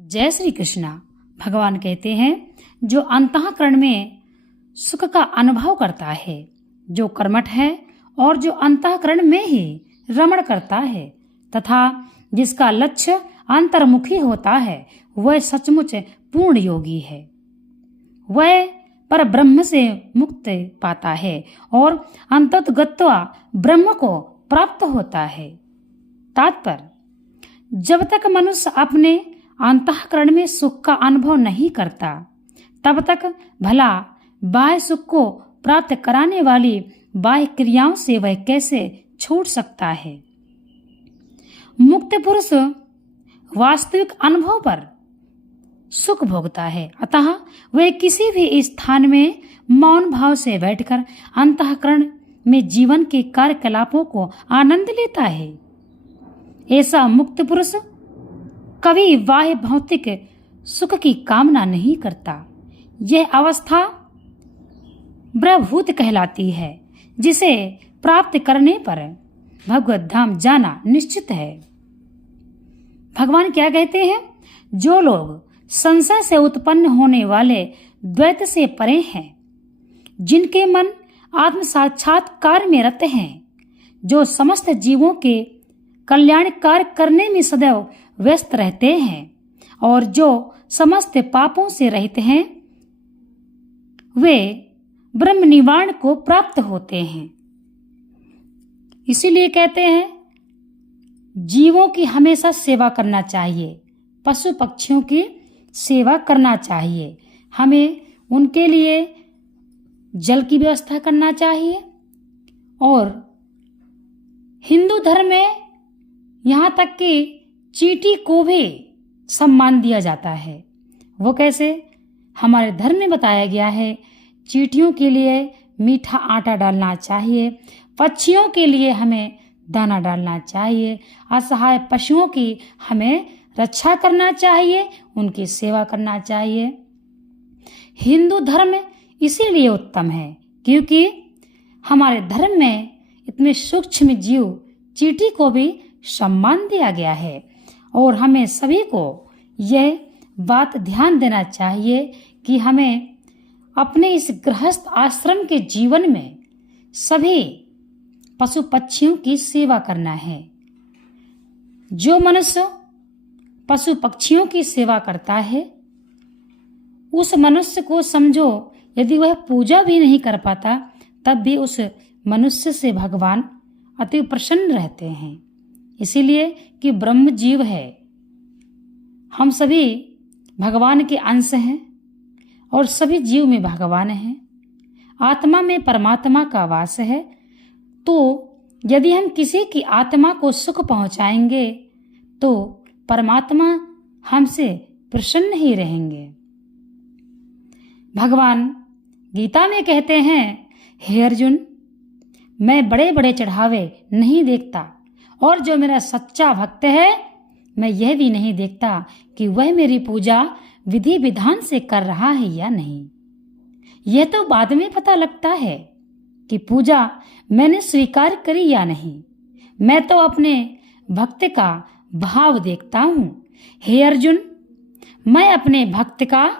जय श्री कृष्णा। भगवान कहते हैं जो अंतःकरण में सुख का अनुभव करता है, जो कर्मठ है और जो अंतःकरण में ही रमण करता है तथा जिसका लक्ष्य अंतर्मुखी होता है, वह सचमुच पूर्ण योगी है। वह पर ब्रह्म से मुक्ति पाता है और अंततगत्वा ब्रह्म को प्राप्त होता है। तात्पर्य, जब तक मनुष्य अपने अंतःकरण में सुख का अनुभव नहीं करता, तब तक भला बाह्य सुख को प्राप्त कराने वाली बाह्य क्रियाओं से वह कैसे छूट सकता है। मुक्त पुरुष वास्तविक अनुभव पर सुख भोगता है, अतः वह किसी भी स्थान में मौन भाव से बैठकर अंतःकरण में जीवन के कार्यकलापों को आनंद लेता है। ऐसा मुक्त पुरुष कभी बाह्य भौतिक सुख की कामना नहीं करता। यह अवस्था ब्रह्मभूत कहलाती है, जिसे प्राप्त करने पर भगवत धाम जाना निश्चित है। भगवान क्या कहते हैं? जो लोग संशय से उत्पन्न होने वाले द्वैत से परे हैं, जिनके मन आत्म साक्षात्कार में रत हैं, जो समस्त जीवों के कल्याण कार्य करने में सदैव व्यस्त रहते हैं और जो समस्त पापों से रहित हैं, वे ब्रह्म निवारण को प्राप्त होते हैं। इसीलिए कहते हैं जीवों की हमेशा सेवा करना चाहिए, पशु पक्षियों की सेवा करना चाहिए, हमें उनके लिए जल की व्यवस्था करना चाहिए। और हिंदू धर्म में यहाँ तक कि चींटी को भी सम्मान दिया जाता है। वो कैसे? हमारे धर्म में बताया गया है, चींटियों के लिए मीठा आटा डालना चाहिए, पक्षियों के लिए हमें दाना डालना चाहिए, असहाय पशुओं की हमें रक्षा करना चाहिए, उनकी सेवा करना चाहिए। हिंदू धर्म इसीलिए उत्तम है क्योंकि हमारे धर्म में इतने सूक्ष्म जीव चींटी को भी सम्मान दिया गया है। और हमें सभी को यह बात ध्यान देना चाहिए कि हमें अपने इस गृहस्थ आश्रम के जीवन में सभी पशु पक्षियों की सेवा करना है। जो मनुष्य पशु पक्षियों की सेवा करता है, उस मनुष्य को समझो यदि वह पूजा भी नहीं कर पाता, तब भी उस मनुष्य से भगवान अति प्रसन्न रहते हैं। इसीलिए कि ब्रह्म जीव है, हम सभी भगवान के अंश हैं और सभी जीव में भगवान हैं, आत्मा में परमात्मा का वास है। तो यदि हम किसी की आत्मा को सुख पहुंचाएंगे तो परमात्मा हमसे प्रसन्न ही रहेंगे। भगवान गीता में कहते हैं, हे अर्जुन, मैं बड़े बड़े चढ़ावे नहीं देखता और जो मेरा सच्चा भक्त है, मैं यह भी नहीं देखता कि वह मेरी पूजा विधि विधान से कर रहा है या नहीं। यह तो बाद में पता लगता है कि पूजा मैंने स्वीकार करी या नहीं। मैं तो अपने भक्त का भाव देखता हूँ। हे अर्जुन, मैं अपने भक्त का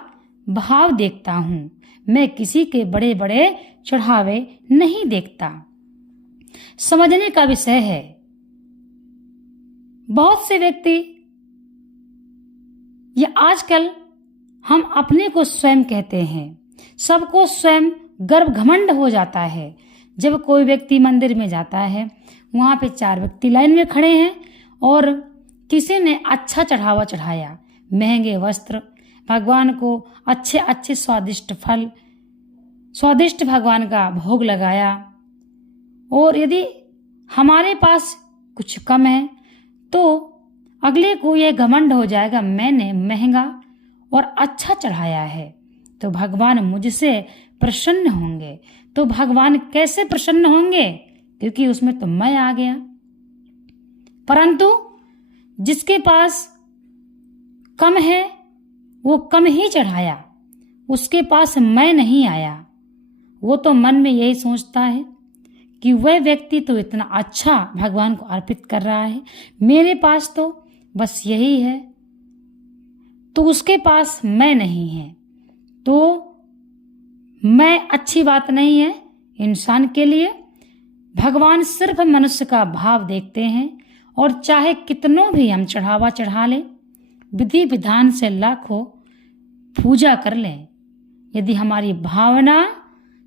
भाव देखता हूँ, मैं किसी के बड़े बड़े चढ़ावे नहीं देखता। समझने का विषय है। बहुत से व्यक्ति ये आजकल हम अपने को स्वयं कहते हैं, सबको स्वयं गर्व घमंड हो जाता है। जब कोई व्यक्ति मंदिर में जाता है, वहां पे 4 व्यक्ति लाइन में खड़े हैं और किसी ने अच्छा चढ़ावा चढ़ाया, महंगे वस्त्र, भगवान को अच्छे अच्छे स्वादिष्ट फल, स्वादिष्ट भगवान का भोग लगाया। और यदि हमारे पास कुछ कम है तो अगले को यह घमंड हो जाएगा, मैंने महंगा और अच्छा चढ़ाया है तो भगवान मुझसे प्रसन्न होंगे। तो भगवान कैसे प्रसन्न होंगे? क्योंकि उसमें तो मैं आ गया। परंतु जिसके पास कम है वो कम ही चढ़ाया, उसके पास मैं नहीं आया। वो तो मन में यही सोचता है कि वह व्यक्ति तो इतना अच्छा भगवान को अर्पित कर रहा है, मेरे पास तो बस यही है। तो उसके पास मैं नहीं है, तो मैं अच्छी बात नहीं है इंसान के लिए। भगवान सिर्फ मनुष्य का भाव देखते हैं, और चाहे कितनों भी हम चढ़ावा चढ़ा लें, विधि विधान से लाखों पूजा कर लें, यदि हमारी भावना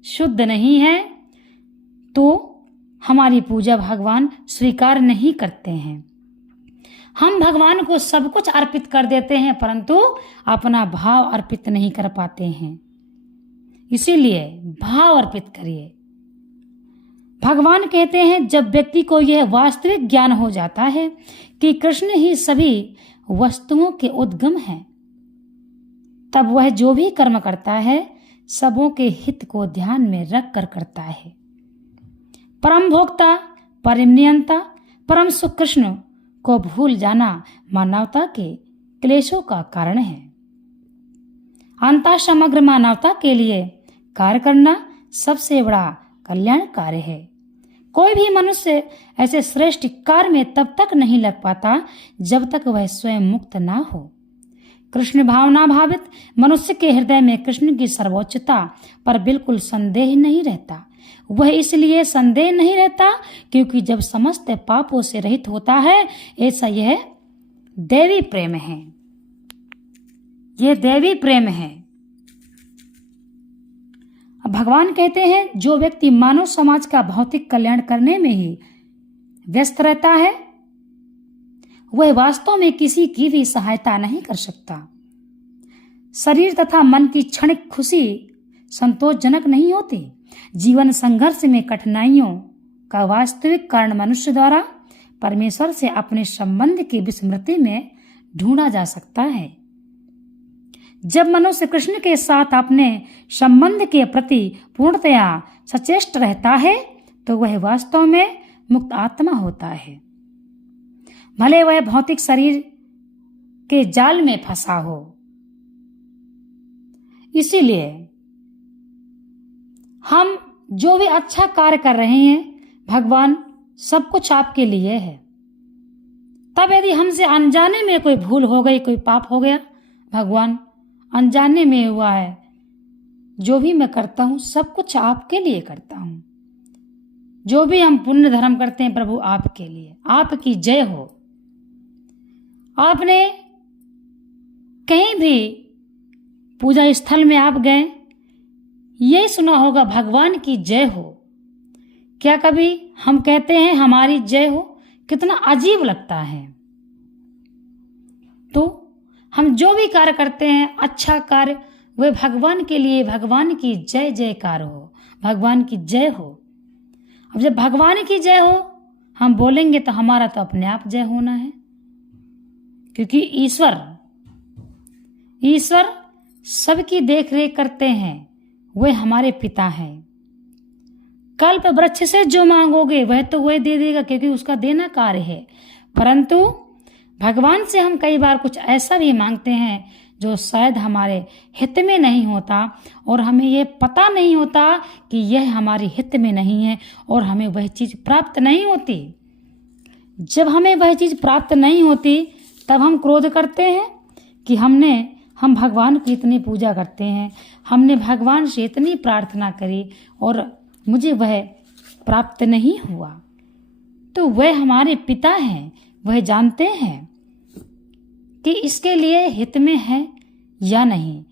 शुद्ध नहीं है तो हमारी पूजा भगवान स्वीकार नहीं करते हैं। हम भगवान को सब कुछ अर्पित कर देते हैं, परंतु अपना भाव अर्पित नहीं कर पाते हैं। इसीलिए भाव अर्पित करिए। भगवान कहते हैं, जब व्यक्ति को यह वास्तविक ज्ञान हो जाता है कि कृष्ण ही सभी वस्तुओं के उद्गम हैं, तब वह जो भी कर्म करता है सबों के हित को ध्यान में रख कर करता है। परम भोक्ता, परम नियंता, परम सुख कृष्ण को भूल जाना मानवता के क्लेशों का कारण है। अंततः समग्र मानवता के लिए कार्य करना सबसे बड़ा कल्याण कार्य है। कोई भी मनुष्य ऐसे श्रेष्ठ कार्य में तब तक नहीं लग पाता जब तक वह स्वयं मुक्त ना हो। कृष्ण भावना भावित मनुष्य के हृदय में कृष्ण की सर्वोच्चता पर बिल्कुल संदेह नहीं रहता। वह इसलिए संदेह नहीं रहता क्योंकि जब समस्त पापों से रहित होता है, ऐसा यह दैवी प्रेम है। यह दैवी प्रेम है। अब भगवान कहते हैं, जो व्यक्ति मानव समाज का भौतिक कल्याण करने में ही व्यस्त रहता है, वह वास्तव में किसी की भी सहायता नहीं कर सकता। शरीर तथा मन की क्षणिक खुशी संतोषजनक नहीं होती। जीवन संघर्ष में कठिनाइयों का वास्तविक कारण मनुष्य द्वारा परमेश्वर से अपने संबंध की विस्मृति में ढूंढा जा सकता है। जब मनुष्य कृष्ण के साथ अपने संबंध के प्रति पूर्णतया सचेष्ट रहता है, तो वह वास्तव में मुक्त आत्मा होता है, भले वह भौतिक शरीर के जाल में फंसा हो। इसीलिए हम जो भी अच्छा कार्य कर रहे हैं, भगवान सब कुछ आपके लिए है। तब यदि हमसे अनजाने में कोई भूल हो गई, कोई पाप हो गया, भगवान अनजाने में हुआ है, जो भी मैं करता हूं सब कुछ आपके लिए करता हूं। जो भी हम पुण्य धर्म करते हैं प्रभु आपके लिए, आपकी जय हो। आपने कहीं भी पूजा स्थल में आप गए, यही सुना होगा भगवान की जय हो। क्या कभी हम कहते हैं हमारी जय हो? कितना अजीब लगता है। तो हम जो भी कार्य करते हैं, अच्छा कार्य, वह भगवान के लिए, भगवान की जय जयकार हो, भगवान की जय हो। अब जब भगवान की जय हो हम बोलेंगे तो हमारा तो अपने आप जय होना है, क्योंकि ईश्वर सबकी देख रेख करते हैं, वे हमारे पिता हैं। कल्प वृक्ष से जो मांगोगे वह तो वह दे देगा, क्योंकि उसका देना कार्य है। परंतु भगवान से हम कई बार कुछ ऐसा भी मांगते हैं जो शायद हमारे हित में नहीं होता, और हमें यह पता नहीं होता कि यह हमारे हित में नहीं है, और हमें वह चीज़ प्राप्त नहीं होती। जब हमें वह चीज़ प्राप्त नहीं होती, तब हम क्रोध करते हैं कि हम भगवान की इतनी पूजा करते हैं, हमने भगवान से इतनी प्रार्थना करी और मुझे वह प्राप्त नहीं हुआ। तो वह हमारे पिता हैं, वह जानते हैं कि इसके लिए हित में है या नहीं।